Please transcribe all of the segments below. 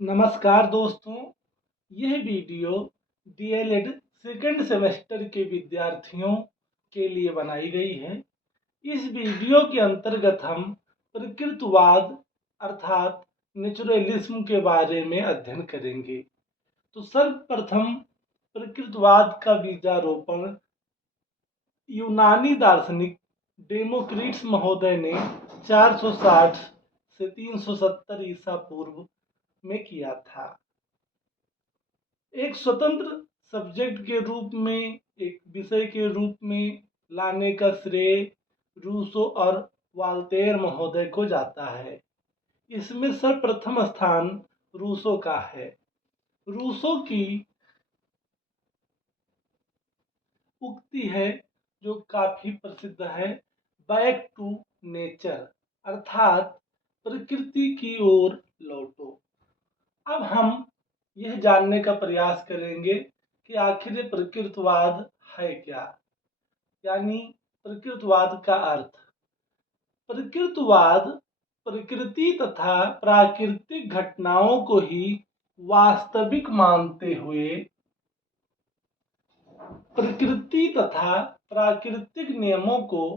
नमस्कार दोस्तों, यह वीडियो डीएलएड सेकंड सेमेस्टर के विद्यार्थियों के लिए बनाई गई है। इस वीडियो के अंतर्गत हम प्रकृतिवाद अर्थात नेचुरलिज्म के बारे में अध्ययन करेंगे। तो सर्वप्रथम प्रकृतिवाद का बीजारोपण यूनानी दार्शनिक डेमोक्रिटस महोदय ने 460 से 370 ईसा पूर्व में किया था। एक स्वतंत्र सब्जेक्ट के रूप में, एक विषय के रूप में लाने का श्रेय रूसो और वाल्तेर महोदय को जाता है। इसमें सर्वप्रथम स्थान रूसो का है। रूसो की उक्ति है जो काफी प्रसिद्ध है, बैक टू नेचर अर्थात प्रकृति की ओर लौटो। अब हम यह जानने का प्रयास करेंगे कि आखिर प्रकृतिवाद है क्या, यानी प्रकृतिवाद का अर्थ। प्रकृतिवाद प्रकृति तथा प्राकृतिक घटनाओं को ही वास्तविक मानते हुए प्रकृति तथा प्राकृतिक नियमों को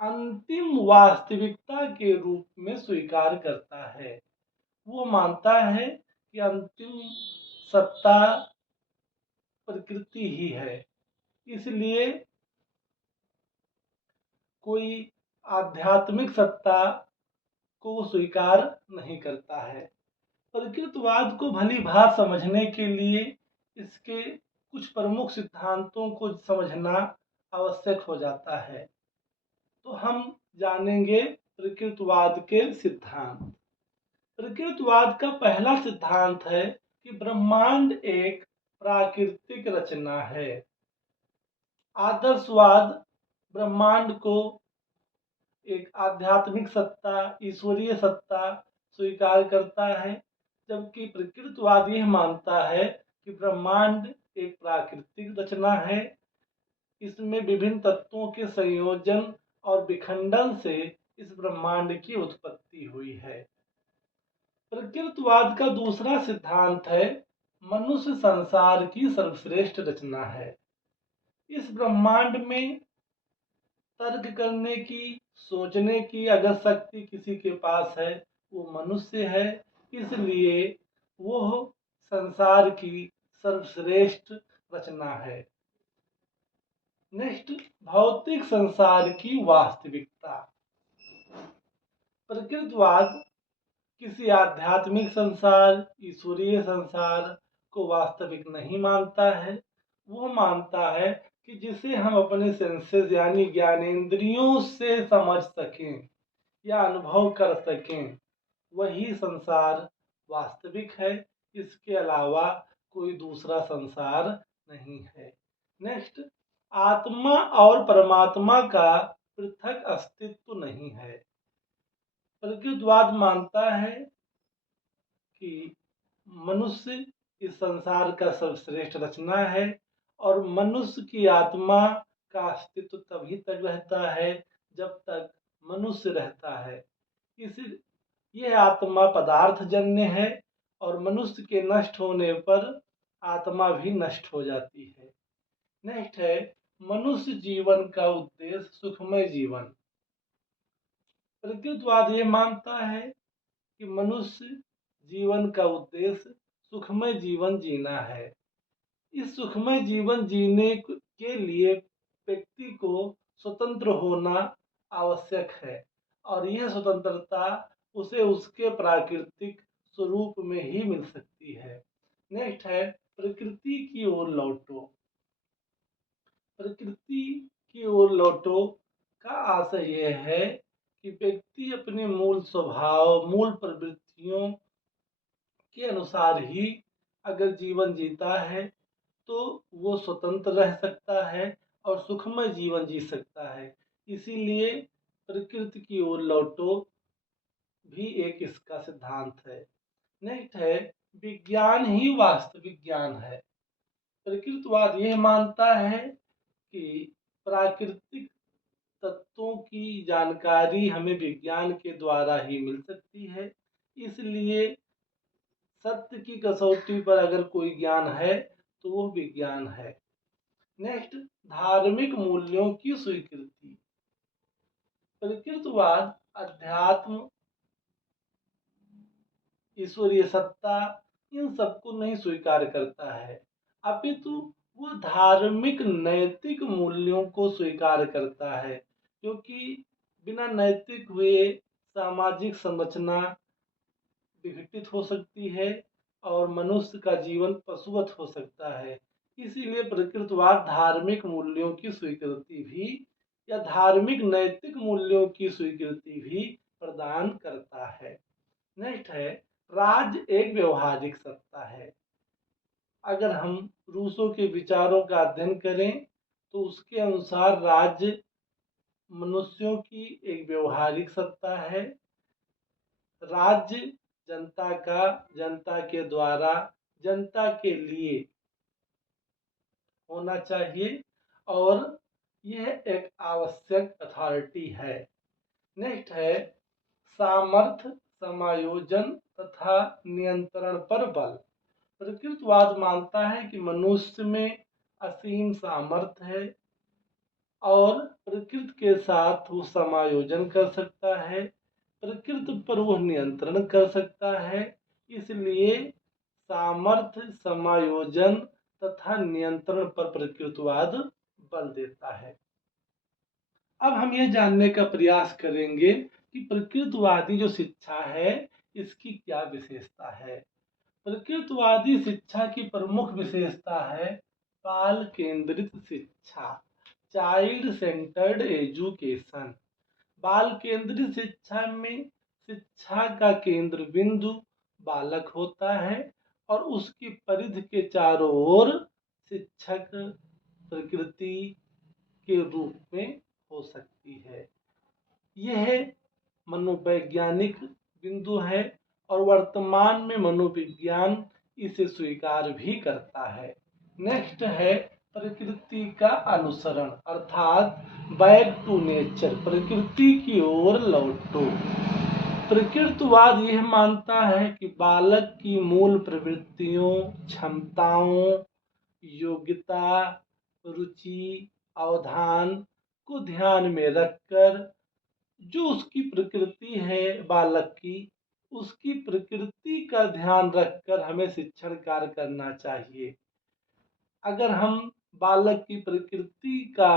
अंतिम वास्तविकता के रूप में स्वीकार करता है। वो मानता है कि अंतिम सत्ता प्रकृति ही है, इसलिए कोई आध्यात्मिक सत्ता को वो स्वीकार नहीं करता है। प्रकृतिवाद को भली भांति समझने के लिए इसके कुछ प्रमुख सिद्धांतों को समझना आवश्यक हो जाता है। तो हम जानेंगे प्रकृतिवाद के सिद्धांत। प्रकृतिवाद का पहला सिद्धांत है कि ब्रह्मांड एक प्राकृतिक रचना है। आदर्शवाद ब्रह्मांड को एक आध्यात्मिक सत्ता, ईश्वरीय सत्ता स्वीकार करता है, जबकि प्रकृतिवाद यह मानता है कि ब्रह्मांड एक प्राकृतिक रचना है। इसमें विभिन्न तत्वों के संयोजन और विखंडन से इस ब्रह्मांड की उत्पत्ति हुई है। प्रकृतिवाद का दूसरा सिद्धांत है मनुष्य संसार की सर्वश्रेष्ठ रचना है। इस ब्रह्मांड में तर्क करने की, सोचने की अगर शक्ति किसी के पास है वो मनुष्य है, इसलिए वो संसार की सर्वश्रेष्ठ रचना है। नेक्स्ट, भौतिक संसार की वास्तविकता। प्रकृतिवाद किसी आध्यात्मिक संसार, ईश्वरीय संसार को वास्तविक नहीं मानता है। वो मानता है कि जिसे हम अपने सेंसेस यानी ज्ञानेंद्रियों से समझ सकें या अनुभव कर सकें, वही संसार वास्तविक है। इसके अलावा कोई दूसरा संसार नहीं है। नेक्स्ट, आत्मा और परमात्मा का पृथक अस्तित्व नहीं है। प्रकृतिवाद मानता है कि मनुष्य इस संसार का सर्वश्रेष्ठ रचना है और मनुष्य की आत्मा का अस्तित्व तभी तक रहता है जब तक मनुष्य रहता है। यह आत्मा पदार्थजन्य है और मनुष्य के नष्ट होने पर आत्मा भी नष्ट हो जाती है। नेक्स्ट है मनुष्य जीवन का उद्देश्य सुखमय जीवन। प्रकृतिवाद ये मानता है कि मनुष्य जीवन का उद्देश्य सुखमय जीवन जीना है। इस सुखमय जीवन जीने के लिए व्यक्ति को स्वतंत्र होना आवश्यक है और यह स्वतंत्रता उसे उसके प्राकृतिक स्वरूप में ही मिल सकती है। नेक्स्ट है प्रकृति की ओर लौटो। प्रकृति की ओर लौटो का आशय यह है कि व्यक्ति अपने मूल स्वभाव, मूल प्रवृत्तियों के अनुसार ही अगर जीवन जीता है तो वो स्वतंत्र रह सकता है और सुखमय जीवन जी सकता है। इसीलिए प्रकृति की ओर लौटो भी एक इसका सिद्धांत है। नेक्स्ट है विज्ञान ही वास्तविक ज्ञान है। प्रकृतिवाद यह मानता है कि प्राकृतिक तत्वों की जानकारी हमें विज्ञान के द्वारा ही मिल सकती है, इसलिए सत्य की कसौटी पर अगर कोई ज्ञान है तो वो विज्ञान है। नेक्स्ट, धार्मिक मूल्यों की स्वीकृति। प्रकृतिवाद अध्यात्म, ईश्वरीय सत्ता, इन सबको नहीं स्वीकार करता है, अपितु वो धार्मिक नैतिक मूल्यों को स्वीकार करता है, क्योंकि बिना नैतिक हुए सामाजिक संरचना विघटित हो सकती है और मनुष्य का जीवन पशुवत हो सकता है। इसीलिए प्रकृतिवाद धार्मिक मूल्यों की स्वीकृति भी या धार्मिक नैतिक मूल्यों की स्वीकृति भी प्रदान करता है। नेक्स्ट है, राज्य एक व्यवहारिक सत्ता है। अगर हम रूसो के विचारों का अध्ययन करें तो उसके अनुसार राज्य मनुष्यों की एक व्यवहारिक सत्ता है। राज्य जनता का, जनता के द्वारा, जनता के लिए होना चाहिए और यह एक आवश्यक अथॉरिटी है। नेक्स्ट है, सामर्थ्य, समायोजन तथा नियंत्रण पर बल। प्रकृतिवाद मानता है कि मनुष्य में असीम सामर्थ्य है और प्रकृति के साथ वो समायोजन कर सकता है, प्रकृति पर वह नियंत्रण कर सकता है। इसलिए सामर्थ्य, समायोजन तथा नियंत्रण पर प्रकृतिवाद बल देता है। अब हम ये जानने का प्रयास करेंगे कि प्रकृतिवादी जो शिक्षा है इसकी क्या विशेषता है। प्रकृतिवादी शिक्षा की प्रमुख विशेषता है बाल केंद्रित शिक्षा, चाइल्ड सेंटर्ड एजुकेशन। बाल केंद्रित शिक्षा में शिक्षा का केंद्र बिंदु बालक होता है और उसकी परिधि के चारों ओर शिक्षक प्रकृति के रूप में हो सकती है। यह मनोवैज्ञानिक बिंदु है और वर्तमान में मनोविज्ञान इसे स्वीकार भी करता है। नेक्स्ट है प्रकृति का अनुसरण अर्थात बैक टू नेचर, प्रकृति की ओर लौटो। प्रकृतिवाद यह मानता है कि बालक की मूल प्रवृत्तियों, क्षमताओं, योग्यता, रुचि, अवधान को ध्यान में रखकर जो उसकी प्रकृति है बालक की, उसकी प्रकृति का ध्यान रखकर हमें शिक्षण कार्य करना चाहिए। अगर हम बालक की प्रकृति का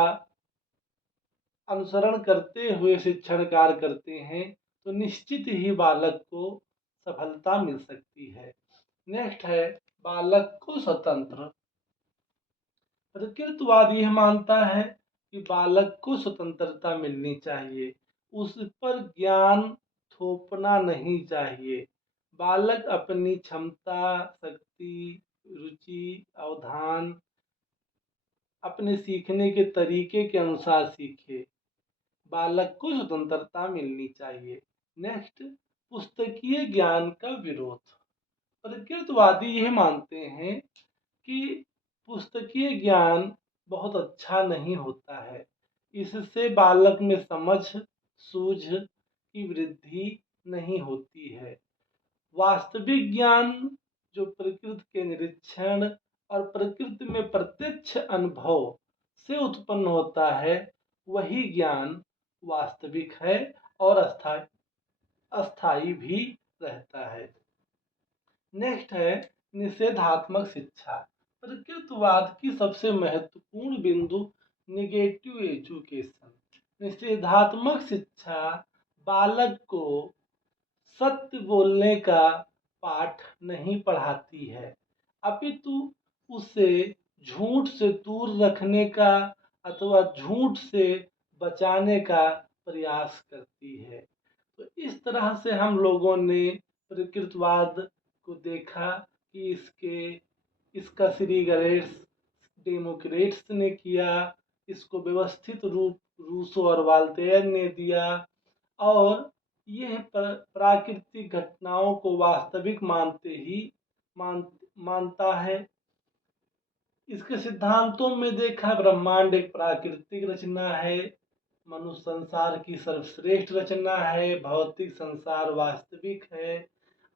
अनुसरण करते हुए शिक्षण कार्य करते हैं तो निश्चित ही बालक को सफलता मिल सकती है। नेक्स्ट है बालक को स्वतंत्र। प्रकृतिवाद यह मानता है कि बालक को स्वतंत्रता मिलनी चाहिए, उस पर ज्ञान थोपना नहीं चाहिए। बालक अपनी क्षमता, शक्ति, रुचि, अवधान अपने सीखने के तरीके के अनुसार सीखे। बालक को स्वतंत्रता मिलनी चाहिए। नेक्स्ट, पुस्तकीय ज्ञान का विरोध। प्रकृतिवादी यह मानते हैं कि पुस्तकीय ज्ञान बहुत अच्छा नहीं होता है, इससे बालक में समझ, सूझ की वृद्धि नहीं होती है। वास्तविक ज्ञान जो प्रकृति के निरीक्षण और प्रकृति में प्रत्यक्ष अनुभव से उत्पन्न होता है वही ज्ञान वास्तविक है और अस्थायी भी रहता है। नेक्स्ट है निषेधात्मक शिक्षा। प्रकृतिवाद की सबसे महत्वपूर्ण बिंदु निगेटिव एजुकेशन। निषेधात्मक शिक्षा बालक को सत्य बोलने का पाठ नहीं पढ़ाती है, अपितु उसे झूठ से दूर रखने का अथवा झूठ से बचाने का प्रयास करती है। तो इस तरह से हम लोगों ने प्रकृतिवाद को देखा कि इसका श्री गणेश डेमोक्रेट्स ने किया, इसको व्यवस्थित रूप रूसो और वाल्तेयर ने दिया और यह प्राकृतिक घटनाओं को वास्तविक मानता है। इसके सिद्धांतों में देखा ब्रह्मांड एक प्राकृतिक रचना है, मनुष्य संसार की सर्वश्रेष्ठ रचना है, भौतिक संसार वास्तविक है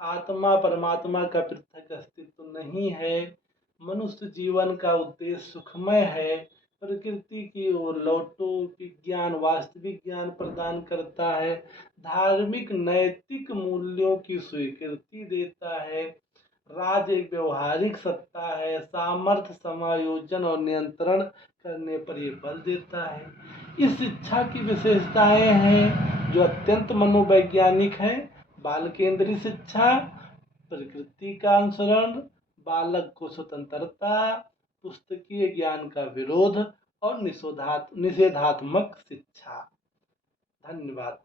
आत्मा परमात्मा का पृथक अस्तित्व नहीं है। मनुष्य जीवन का उद्देश्य सुखमय है। प्रकृति की ओर लौटो, विज्ञान वास्तविक ज्ञान प्रदान करता है, धार्मिक नैतिक मूल्यों की स्वीकृति देता है। राज एक व्यवहारिक सत्ता है, सामर्थ्य समायोजन और नियंत्रण करने पर ये बल देता है। इस शिक्षा की विशेषताएं हैं जो अत्यंत मनोवैज्ञानिक है। बाल केंद्रीय शिक्षा, प्रकृति का अनुसरण, बालक को स्वतंत्रता, पुस्तकीय ज्ञान का विरोध और निषेधात्मक शिक्षा। धन्यवाद।